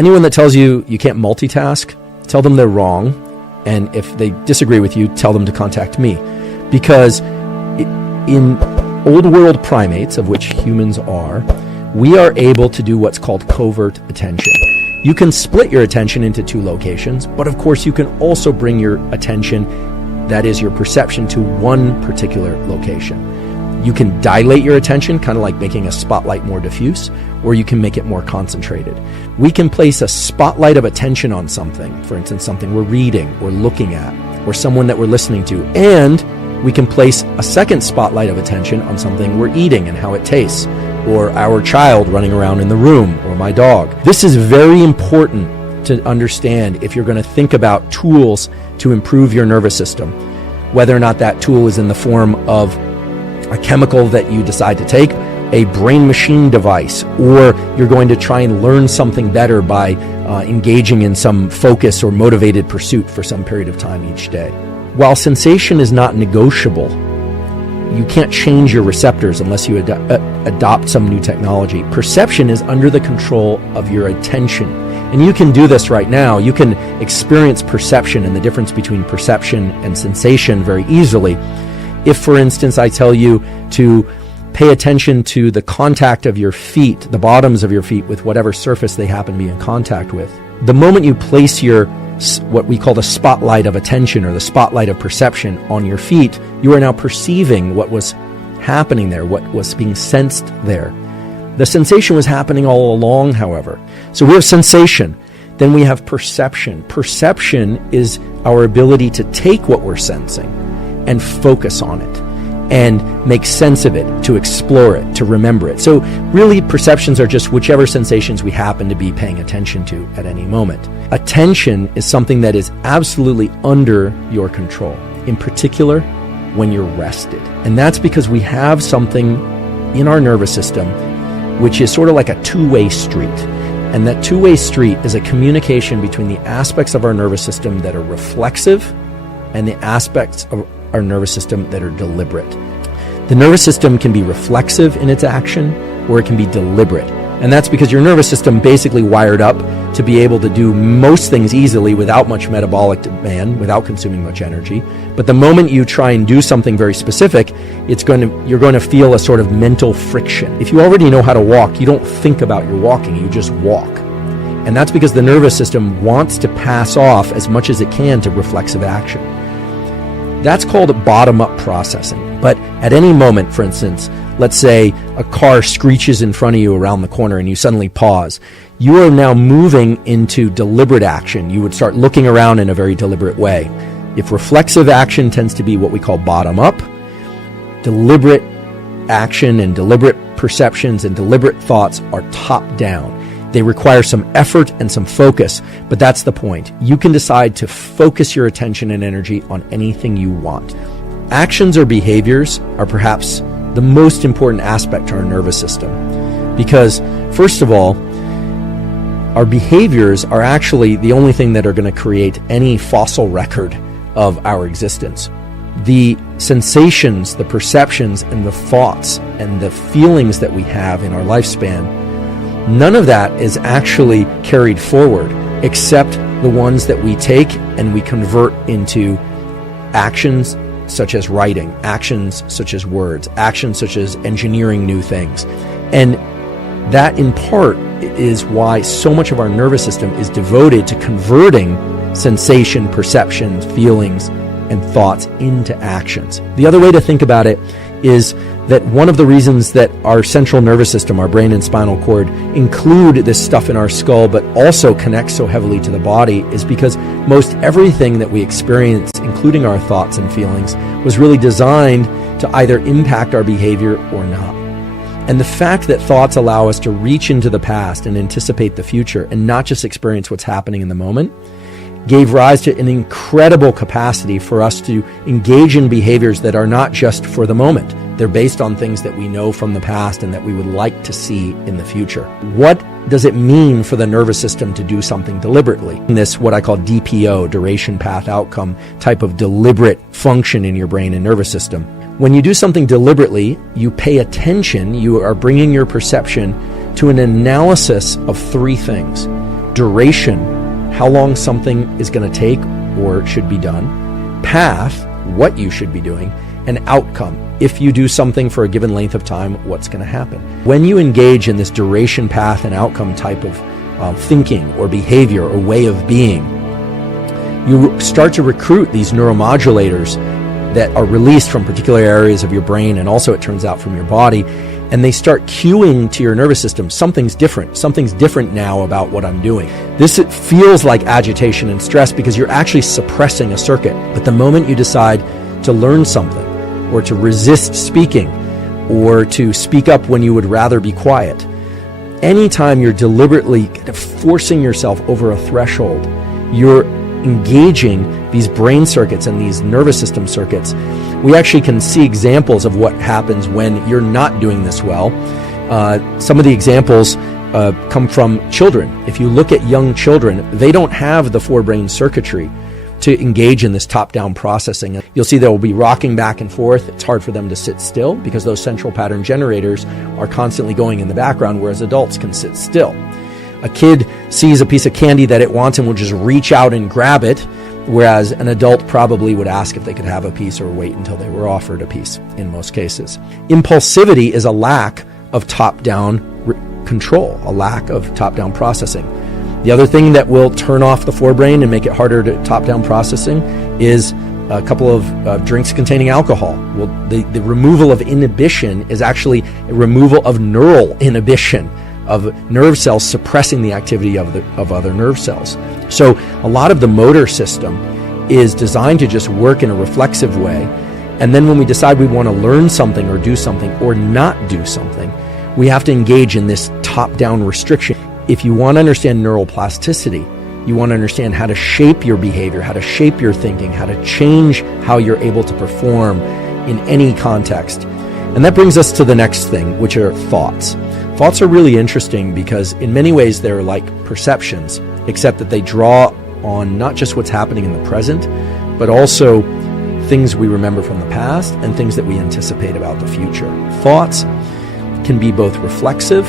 Anyone that tells you you can't multitask, tell them they're wrong. And if they disagree with you, tell them to contact me. Because in old world primates, of which humans are, we are able to do what's called covert attention. You can split your attention into two locations, but of course you can also bring your attention, that is your perception, to one particular location. You can dilate your attention, kind of like making a spotlight more diffuse, or you can make it more concentrated. We can place a spotlight of attention on something, for instance, something we're reading or looking at, or someone that we're listening to, and we can place a second spotlight of attention on something we're eating and how it tastes, or our child running around in the room, or my dog. This is very important to understand if you're going to think about tools to improve your nervous system, whether or not that tool is in the form of a chemical that you decide to take, a brain-machine device, or you're going to try and learn something better by engaging in some focus or motivated pursuit for some period of time each day. While sensation is not negotiable, you can't change your receptors unless you adopt some new technology. Perception is under the control of your attention. And you can do this right now. You can experience perception and the difference between perception and sensation very easily. If, for instance, I tell you to pay attention to the contact of your feet, the bottoms of your feet, with whatever surface they happen to be in contact with, the moment you place your what we call the spotlight of attention or the spotlight of perception on your feet, you are now perceiving what was happening there, what was being sensed there. The sensation was happening all along, however. So we have sensation, then we have perception. Perception is our ability to take what we're sensing and focus on it and make sense of it, to explore it, to remember it. So really, perceptions are just whichever sensations we happen to be paying attention to at any moment. Attention is something that is absolutely under your control, in particular when you're rested. And that's because we have something in our nervous system which is sort of like a two-way street. And that two-way street is a communication between the aspects of our nervous system that are reflexive and the aspects of our nervous system that are deliberate. The nervous system can be reflexive in its action, or it can be deliberate. And that's because your nervous system basically wired up to be able to do most things easily without much metabolic demand, without consuming much energy. But the moment you try and do something very specific, you're going to feel a sort of mental friction. If you already know how to walk, you don't think about your walking, you just walk. And that's because the nervous system wants to pass off as much as it can to reflexive action. That's called bottom-up processing. But at any moment, for instance, let's say a car screeches in front of you around the corner and you suddenly pause. You are now moving into deliberate action. You would start looking around in a very deliberate way. If reflexive action tends to be what we call bottom-up, deliberate action and deliberate perceptions and deliberate thoughts are top-down. They require some effort and some focus, but that's the point. You can decide to focus your attention and energy on anything you want. Actions or behaviors are perhaps the most important aspect to our nervous system because, first of all, our behaviors are actually the only thing that are going to create any fossil record of our existence. The sensations, the perceptions, and the thoughts and the feelings that we have in our lifespan, none of that is actually carried forward except the ones that we take and we convert into actions such as writing, actions such as words, actions such as engineering new things. And that in part is why so much of our nervous system is devoted to converting sensation, perceptions, feelings, and thoughts into actions. The other way to think about it is that one of the reasons that our central nervous system, our brain and spinal cord, include this stuff in our skull but also connect so heavily to the body is because most everything that we experience, including our thoughts and feelings, was really designed to either impact our behavior or not. And the fact that thoughts allow us to reach into the past and anticipate the future and not just experience what's happening in the moment gave rise to an incredible capacity for us to engage in behaviors that are not just for the moment. They're based on things that we know from the past and that we would like to see in the future. What does it mean for the nervous system to do something deliberately? This, what I call DPO, duration path outcome, type of deliberate function in your brain and nervous system. When you do something deliberately, you pay attention, you are bringing your perception to an analysis of three things. duration, how long something is going to take or should be done, path, what you should be doing, and outcome. If you do something for a given length of time, what's going to happen? When you engage in this duration, path, and outcome type of thinking or behavior or way of being, you start to recruit these neuromodulators that are released from particular areas of your brain, and also, it turns out, from your body, and they start cueing to your nervous system, something's different now about what I'm doing. This feels like agitation and stress because you're actually suppressing a circuit. But the moment you decide to learn something, or to resist speaking, or to speak up when you would rather be quiet, anytime you're deliberately kind of forcing yourself over a threshold, you're engaging these brain circuits and these nervous system circuits. We actually can see examples of what happens when you're not doing this well. Some of the examples come from children. If you look at young children, they don't have the forebrain circuitry to engage in this top-down processing. You'll see they'll be rocking back and forth. It's hard for them to sit still because those central pattern generators are constantly going in the background, whereas adults can sit still. A kid sees a piece of candy that it wants and will just reach out and grab it, whereas an adult probably would ask if they could have a piece or wait until they were offered a piece in most cases. Impulsivity is a lack of top-down control, a lack of top-down processing. The other thing that will turn off the forebrain and make it harder to top-down processing is a couple of drinks containing alcohol. Well, the removal of inhibition is actually a removal of neural inhibition, of nerve cells suppressing the activity of other nerve cells. So a lot of the motor system is designed to just work in a reflexive way. And then when we decide we want to learn something or do something or not do something, we have to engage in this top-down restriction. If you want to understand neural plasticity, you want to understand how to shape your behavior, how to shape your thinking, how to change how you're able to perform in any context. And that brings us to the next thing, which are thoughts. Thoughts are really interesting because in many ways they're like perceptions, except that they draw on not just what's happening in the present, but also things we remember from the past and things that we anticipate about the future. Thoughts can be both reflexive,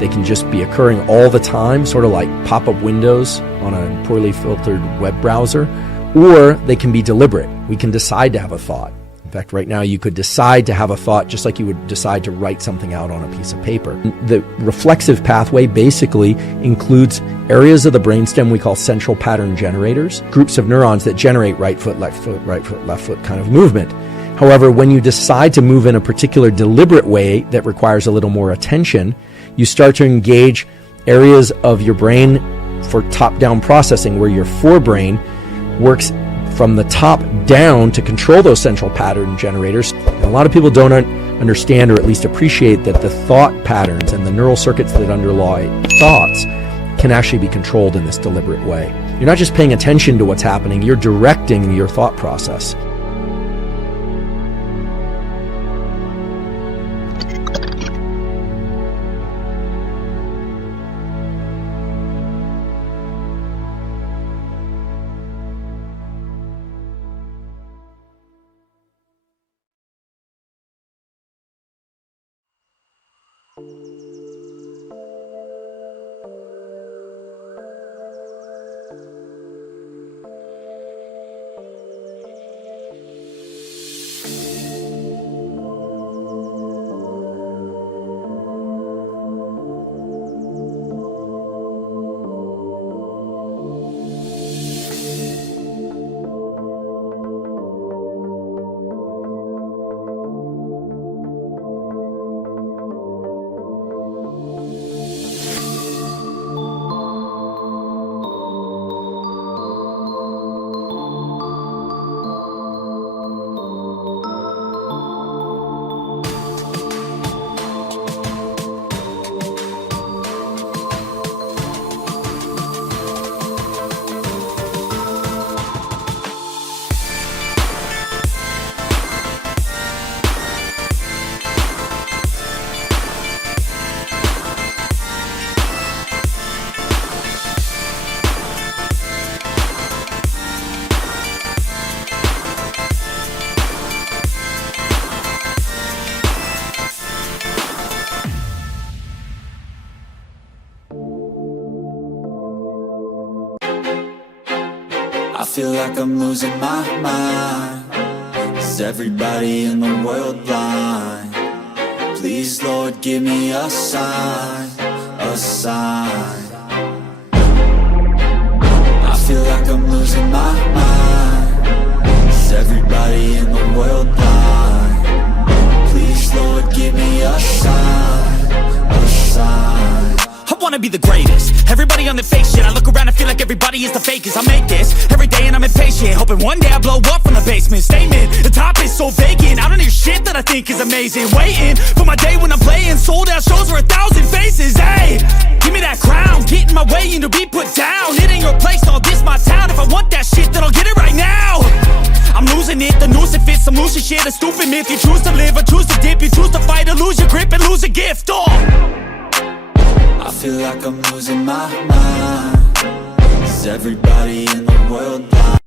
they can just be occurring all the time, sort of like pop-up windows on a poorly filtered web browser, or they can be deliberate. We can decide to have a thought. In fact, right now you could decide to have a thought just like you would decide to write something out on a piece of paper. The reflexive pathway basically includes areas of the brainstem we call central pattern generators, groups of neurons that generate right foot, left foot kind of movement. However, when you decide to move in a particular deliberate way that requires a little more attention, you start to engage areas of your brain for top-down processing where your forebrain works from the top down to control those central pattern generators. And a lot of people don't understand or at least appreciate that the thought patterns and the neural circuits that underlie thoughts can actually be controlled in this deliberate way. You're not just paying attention to what's happening, you're directing your thought process. I feel like I'm losing my mind. Is everybody in the world blind? Please, Lord, give me a sign, a sign. I feel like I'm losing my mind. Is everybody in the world blind? Please, Lord, give me a sign, a sign. I wanna be the greatest. Everybody on the fake shit. I look around and feel like everybody is the fakest. I make this every day and I'm impatient, hoping one day I blow up from the basement. Statement, the top is so vacant. I don't hear shit that I think is amazing. Waiting for my day when I'm playing sold out shows for 1,000 faces. Hey, give me that crown, get in my way and to be put down. It ain't your place, all this my town. If I want that shit, then I'll get it right now. I'm losing it, the noose it fits. I'm losing shit, a stupid myth. You choose to live or choose to dip. You choose to fight or lose your grip and lose a gift. I feel like I'm losing my mind. Is everybody in the world blind?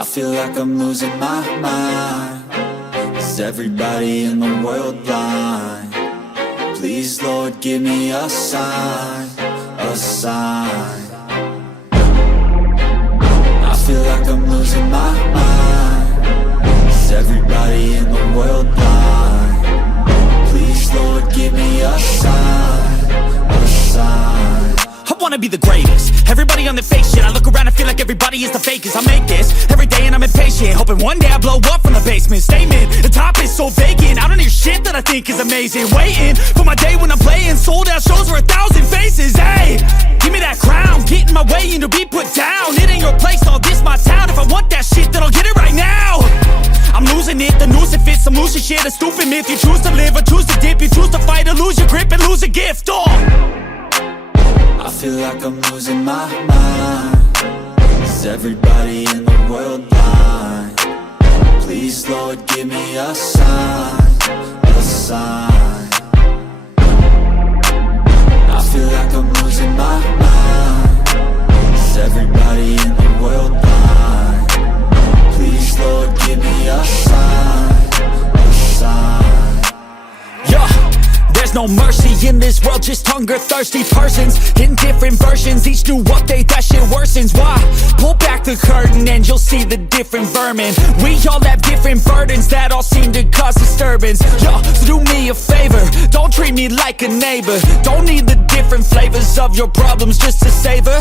I feel like I'm losing my mind. Is everybody in the world blind? Please, Lord, give me a sign, a sign. I feel like I'm losing my mind. Is everybody in the world blind? Please, Lord, give me a sign, a sign. I wanna be the greatest. Everybody on the fake shit. I look around and feel like everybody is the fakest. I make this every day and I'm impatient, hoping one day I blow up from the basement. Statement, the top is so vacant. I don't hear shit that I think is amazing. Waiting for my day when I'm playing sold out shows for 1,000 faces. Hey, give me that crown, get in my way and to be put down. It ain't your place, all this my town. If I want that shit, then I'll get it right now. I'm losing it, the noose it fits. I'm losing shit, a stupid myth. You choose to live or choose to dip. You choose to fight or lose your grip and lose a gift. I feel like I'm losing my mind. Is everybody in the world blind? Please, Lord, give me a sign, a sign. I feel like I'm losing my mind. Is everybody in the world blind? Please, Lord, give me a sign, a sign. Yeah. There's no mercy in this world, just hunger-thirsty persons in different versions. Each new update, that shit worsens. Why? Pull back the curtain and you'll see the different vermin. We all have different burdens that all seem to cause disturbance. Yo, so do me a favor, don't treat me like a neighbor. Don't need the different flavors of your problems just to savor.